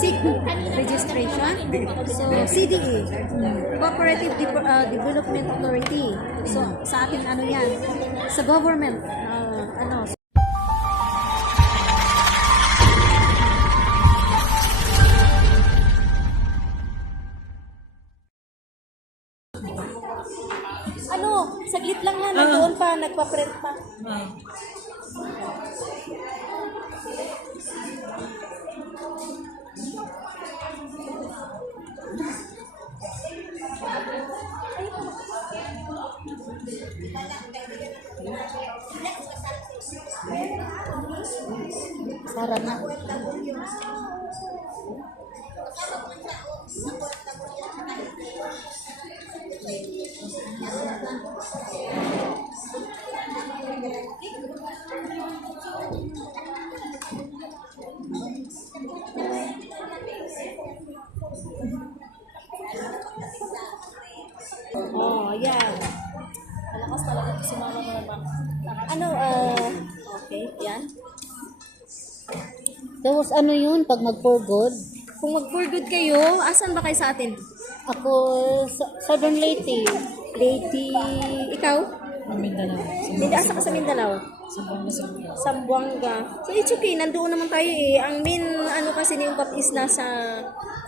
SIG registration. So, CDE, Cooperative Development Authority. So, sa ating ano yan, sa government, ano, saglit lang yan, nandoon pa, nagpa-print pa. Sara na. Oh, yan. Malakas talaga ito, sumama mo naman. Ano, okay, yan. Tapos ano yun, pag mag-for good? Kung mag-for good kayo, asan ba kayo sa atin? Ako, Southern Leyte. Lady, ikaw? Mindanao. Hindi, asa ka sa Mindanao? Sambuanga. So, it's okay. Nandoon naman tayo eh. Ang main, ano kasi ni Ungkap is nasa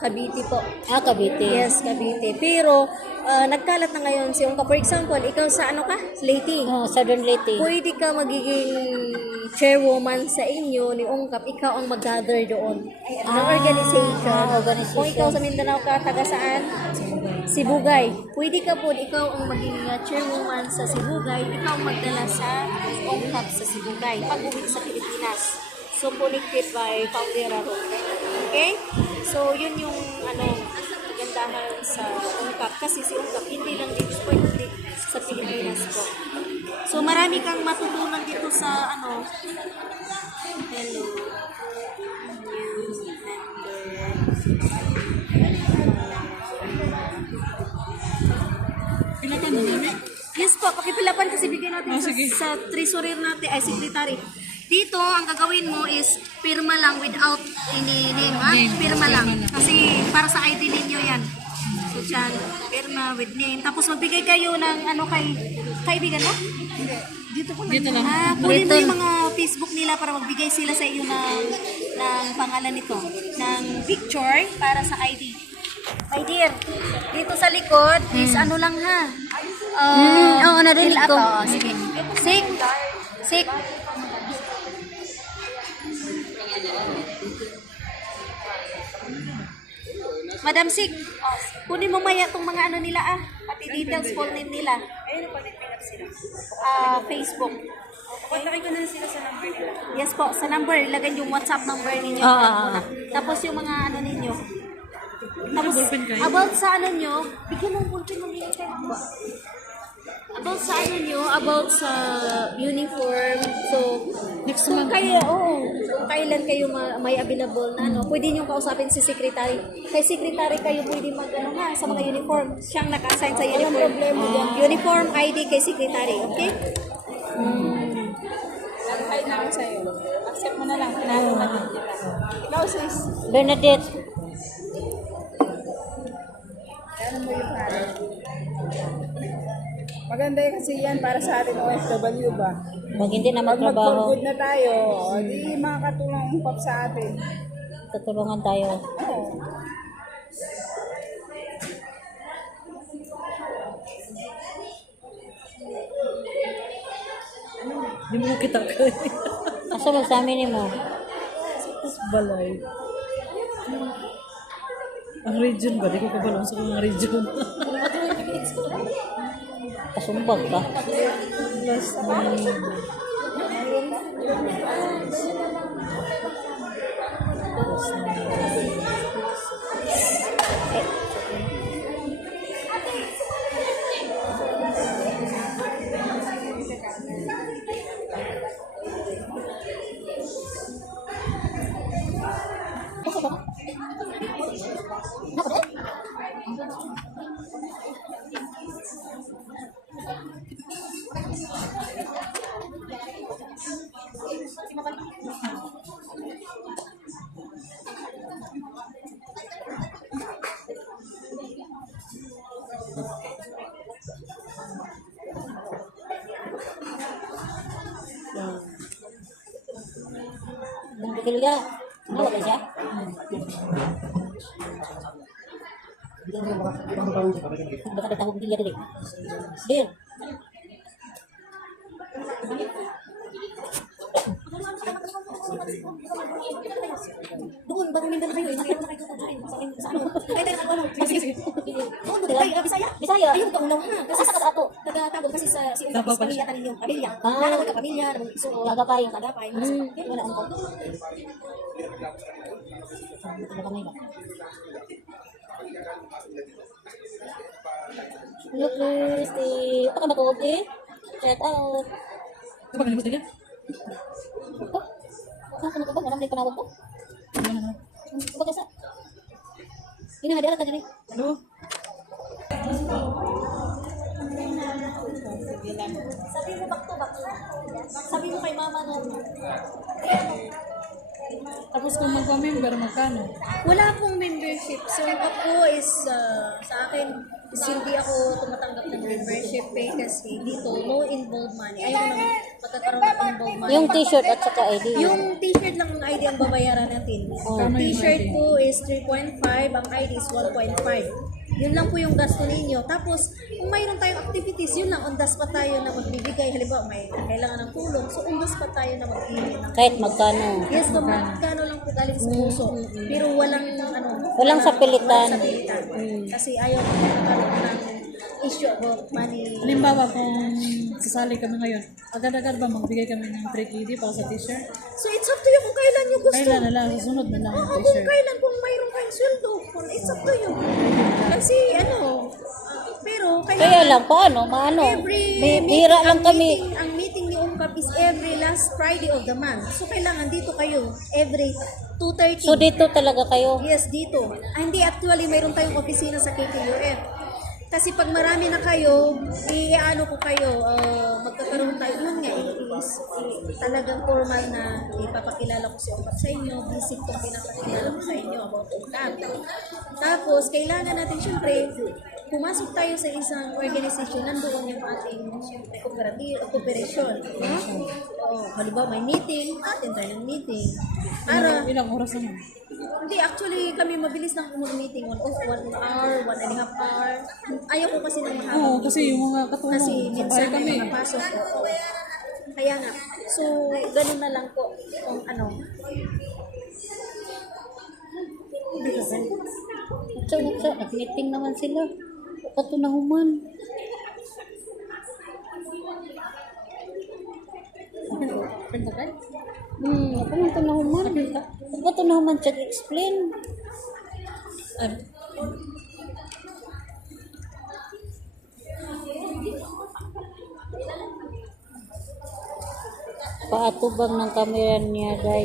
Cavite po. Cavite. Yes, Cavite. Pero, nagkalat na ngayon si Ungkap. For example, ikaw sa ano ka? Leyte. Southern Leyte. Pwede ka magiging chairwoman sa inyo ni Ungkap. Ikaw ang mag-gather doon. Ng organization. Kung ikaw sa Mindanao ka, taga saan? Sibugay. Pwede ka po, ikaw ang maging chairwoman sa Sibugay. Ikaw ang magdala sa Ungkap sa Sibugay. Pag-uwi sa Pilipinas. So, connected by Paulera Road. Okay? So, yun yung ano, kagandahan sa Ungkap. Kasi si Ungkap, hindi lang dito pwede sa Pilipinas po. So, marami kang matutunan dito sa ano. Hello. Pilapan mo namin? Yes po, pakipilapan kasi bigyan natin sa treasurer natin, ay secretary. Dito, ang gagawin mo is pirma lang without any name, ha? Pirma lang. Kasi para sa ID ninyo yan. So, dyan, pirma with name. Tapos magbigay kayo ng ano kaibigan mo? Dito po lang. Dito lang. Kunin mo yung mga Facebook nila para magbigay sila sa iyo ng pangalan nito. Ng picture para sa ID. My dear, dito sa likod is ano lang ha. Oo, narinig ko. Sige. Sik. Madam Sik, kunin mo maya itong mga ano nila pati details, full name nila. Ayun, pag-pick sila. Facebook. Kontakin ko na sila sa number nila. Yes po, sa number, ilagay yung WhatsApp number ninyo. Tapos yung mga ano ninyo. Tapos, about sa ano nyo, bigyan ng ballpen mo nila kayo. About sa ano nyo, about sa uniform. So, kung kailan kayo may available na ano, pwede nyo kausapin si secretary. Kay secretary kayo pwede mag-ano nga sa mga uniform. Siyang naka-assign sa uniform. Uniform ID kay secretary, okay? Kahit na ako sa'yo. Accept mo na lang. Pinalo ka din kita. Ikaw sis. Bernadette. Ano mo yung pangalan? Maganda kasi yan para sa atin OFW ba? Pag hindi na Pag magtrabaho, mag-for good na tayo, di makakatulong ang Ungkap sa atin. tutulungan tayo. Oo. Di mo kita ka. Asa magsamin mo? Tapos balay. Ang region ba? Di ko kabalong sa mga region. Kasumbag ka. Last name. Kilya. Ano ba siya? Baka tatawag Kilya dali. Deal. Doon, bago mindan na kayo, hindi na kayo tutuloy. Sa ano? Ay, tayo ano? Sige, sige. Doon, doon, ay, Bisaya. Bisaya. Ayun, kaulaw ha. Kasi sa ato, nagtatawag kasi sa si Umpapis, pamilya tanin yung pamilya. Nakakawag ka pamilya, so, Lagapay. Lagapay. Yan, wala ang konto. Hello, Christy. Apa ka matulog eh? Check out. Ito ba ganun niya? Oh, ano ka ba? Walang balik panawag ko? Ano ka sa? Ini nga, di alat ka dyan eh. Ano? Sabi mo back to back. Sabi mo kay mama no. Tapos kung magpa-member, magkano? Wala akong membership. So, ako is, sa akin, is hindi ako tumatanggap ng membership pay kasi dito, no involved money. Ayaw nang magkakaroon ng involved money. Yung t-shirt at saka ID. Yung t-shirt lang ang ID ang babayaran natin. Ang t-shirt ko is 3.5, ang ID is 1.5. Yun lang po yung gasto ninyo. Tapos, kung mayroon tayong activities, yun lang, on the spot tayo na magbibigay. Halimbawa, may kailangan ng tulong. So, on the spot tayo na magbibigay ng Kahit magkano. yes, magkano lang po galing sa puso. Pero walang, ano, Walang sapilitan. walang sapilitan. Kasi ayaw ko magkakaroon ng issue about money. Halimbawa kung sasali kami ngayon, agad-agad ba magbigay kami ng 3KD para sa t-shirt? So, it's up to you kung kailan nyo gusto. Kailan na lang, susunod na lang Oo, ang kung t-shirt. kailan, kung mayroon kayong sweldo. It's up to you. Kasi, ano, pero Kaya lang, paano? Maano? Bira lang kami. Ang meeting ni UNCAP is every last Friday of the month. So, kailangan dito kayo every 2:30. So, dito talaga kayo. Yes, dito. Hindi, actually, mayroon tayong opisina sa KTUF. Kasi pag marami na kayo, i-ano ko kayo, magkakaroon tayo. Yun nga, talagang formal na ipapakilala ko si UNCAP sa inyo. Basic kung pinapakilala ko sa inyo about UNCAP. Tapos, kailangan natin, syempre, pumasok tayo sa isang organization, nandoon yung ating, syempre, cooperation. No? Halimbawa, may meeting, attend tayo ng meeting. Ilang oras naman? Hindi, actually, kami mabilis lang meeting 1 hour, 1.5 hour. Ayaw ko kasi nang mahaba. Oo, kasi yung mga katulong, Kasi sabay minsan kami. may mga pasok. Oo. Kaya nga. So, ganun na lang po kung ano. Nag-meeting naman sila. Patunahuman. Ako nang tunahuman. Patunahuman siya explain. Paatubang ng kamera niya, day.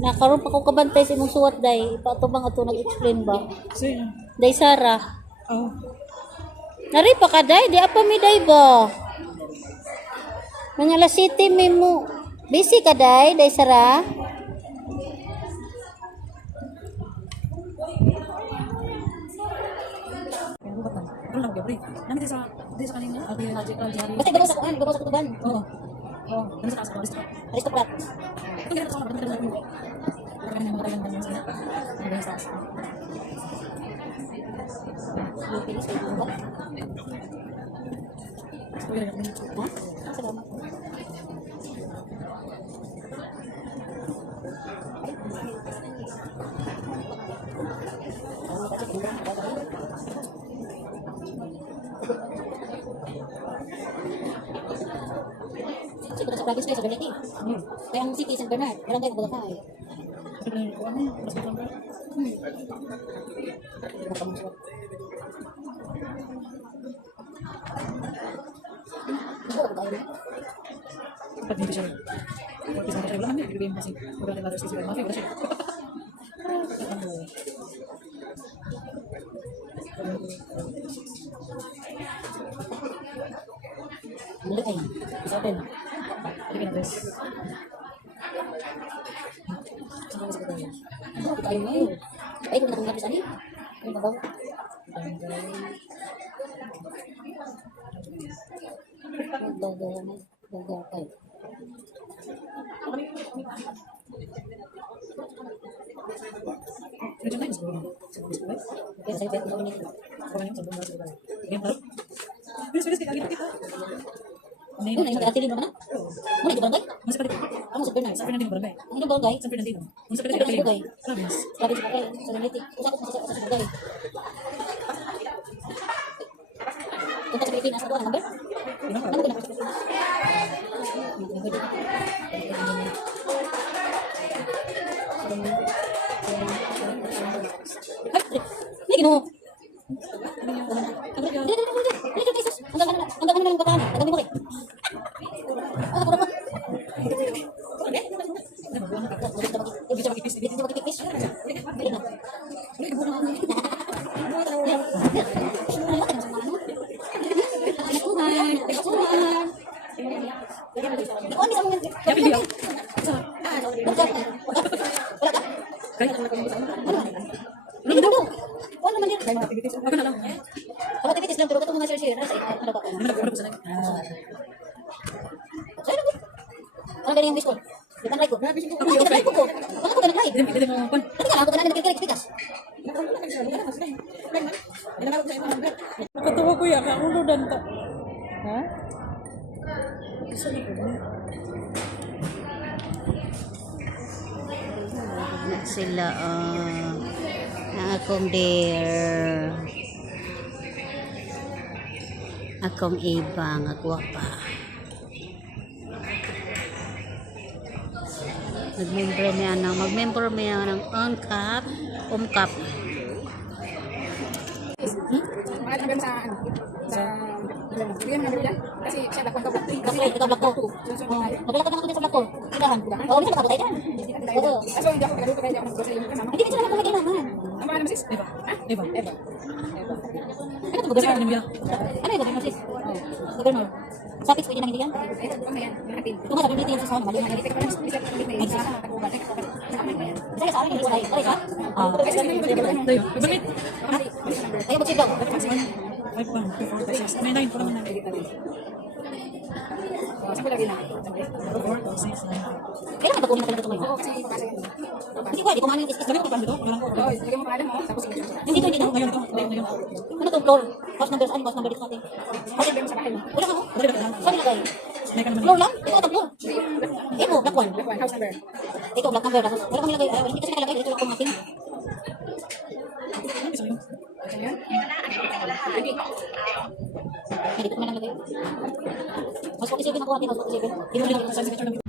Nakaroon pa ko kabantay sa imong suwat, day. Paatubang ato nag-explain ba? Kasi, Day Sara. oh, Nari pa ka, day. Di apa mi, day ba? Mga alas 7 may mo. Busy ka, day. Day Sara. kaya bubat lang. Pero lang, Gabriel. Namin din sa kanina, abi na Magic Jari. Basta gabaw sa kuhan, gabaw sa kutuban. Oo. Oo, ano sa taas ko, gusto ko. Aristocrat. Kung ganito sa mga ganito lang. Kaya kanya mga kailan ganyan sila. Ano ganyan sa taas. Yung pinis, may mga. Kaya ganyan. Ha? Salamat. Siguro sa province kayo sa Bernete. Kaya ang city San Bernard. Walang kayo Bulacan. Ano yung ano? Mas matang ba? Dapat hindi siya. Dapat hindi siya. Wala kami. Ibigay mo kasi. Wala kami sa sila. Wala siya. Balik ay. Isatin. Ibigay natin. Kita ayo main. Ay, kung nakong lapis ani. Ano ba daw? Daw. Medyo tayo, siguro. Siguro, siguro. Kaya sa'yo, kaya kami nito. Ako ba yung sa buong siguro? Game taro? Bilis, bilis, kita. Ano Yun, ay mag-atili mo ka na? Muna, di barangay? Masa pa dito? Ano sa Bernard? San Fernandino Barangay. Ang ilang barangay? San Fernandino. Masa pa San dito? Fernandino Barangay. Province. Sabi sa barangay, sa Liti. Usapot mo sa barangay. Punta sa Pilipinas, ako ang number? Ano ka? Ano ko number sa Pilipinas? Ay, hindi gino. Hanggang ano na lang bataan. Hanggang mo kayo. Ah, kurang mo. Hindi siya makipis. Hindi siya makipis. Hindi na. Ako na lang. Kalau tipis lang, pero katong mga share-share na sa iyo. Ano ba? Ano na sa nag? Sa'yo na po. Ano ganyan yung Discord? Di ba na-like ko? Ako na-like ko. Bakit ko na nag-like? Hindi mo kon. Ano ka? Ako na nag-like tikas. Nakatawa ko ya, kaulo dan ta. Ha? Na sila ang akong dear, akong iba nga gwapa. Mag-member niya ng UNCAP. Mahal naman sa ano? Sa bigyan mo na kasi siya lakon ka block 3. Kasi ito vlog ko. Nagalakad na ako din sa vlog ko. Tinahan. Oo, minsan nakabutay ka. Oo. Kaso hindi ako tagaluto kaya hindi ako nag-grocery yung kasama. Hindi, minsan naman kumagay naman. Ang pangalan mo sis? Eva. Ha? Eva. Eva. Ano ito, Kasi governor? ano niya? Ano yung governor, sis? Governor. Sapit, pwede nang hindi yan? Ito, pag na yan, yung atin. Ito nga, governor yung sa mali nga. Ito, pag na yan, sa takuban. Isa ka sa akin, hindi sa akin. Okay, sa? Ay, sige, balik ka ba? Tayo. Bakit? Ayaw mag-save daw. 5, 1, 2, 4, 5, 6. May 9 pa naman na. Saan ko lagi na? 4, 6, 9. Kailan ka ba kunin na talaga ito ngayon? Oo, kasi kasi. Hindi ko, hindi ko manin is Sabi ko pa dito? Wala ko. Oo, lagyan mo pangalan mo, tapos sige. Hindi ko, hindi na. Ngayon ito. Ngayon. Ano to, floor? House number, saan house number dito natin? Kasi mo sa bahay mo. Wala ka mo? Dali na. Saan nilagay? May ka naman. Floor lang? Ito ka floor. Yung Ito, black one. black one, house number. Ito, black number. Tapos, wala kang nilagay. Hindi kasi nakalagay. Ito lang kong akin. Isa yun. Ano yan? Hindi ko naman nalagay. House 47 ako natin, house 47. Hindi mo nilagay. Sa signature lang.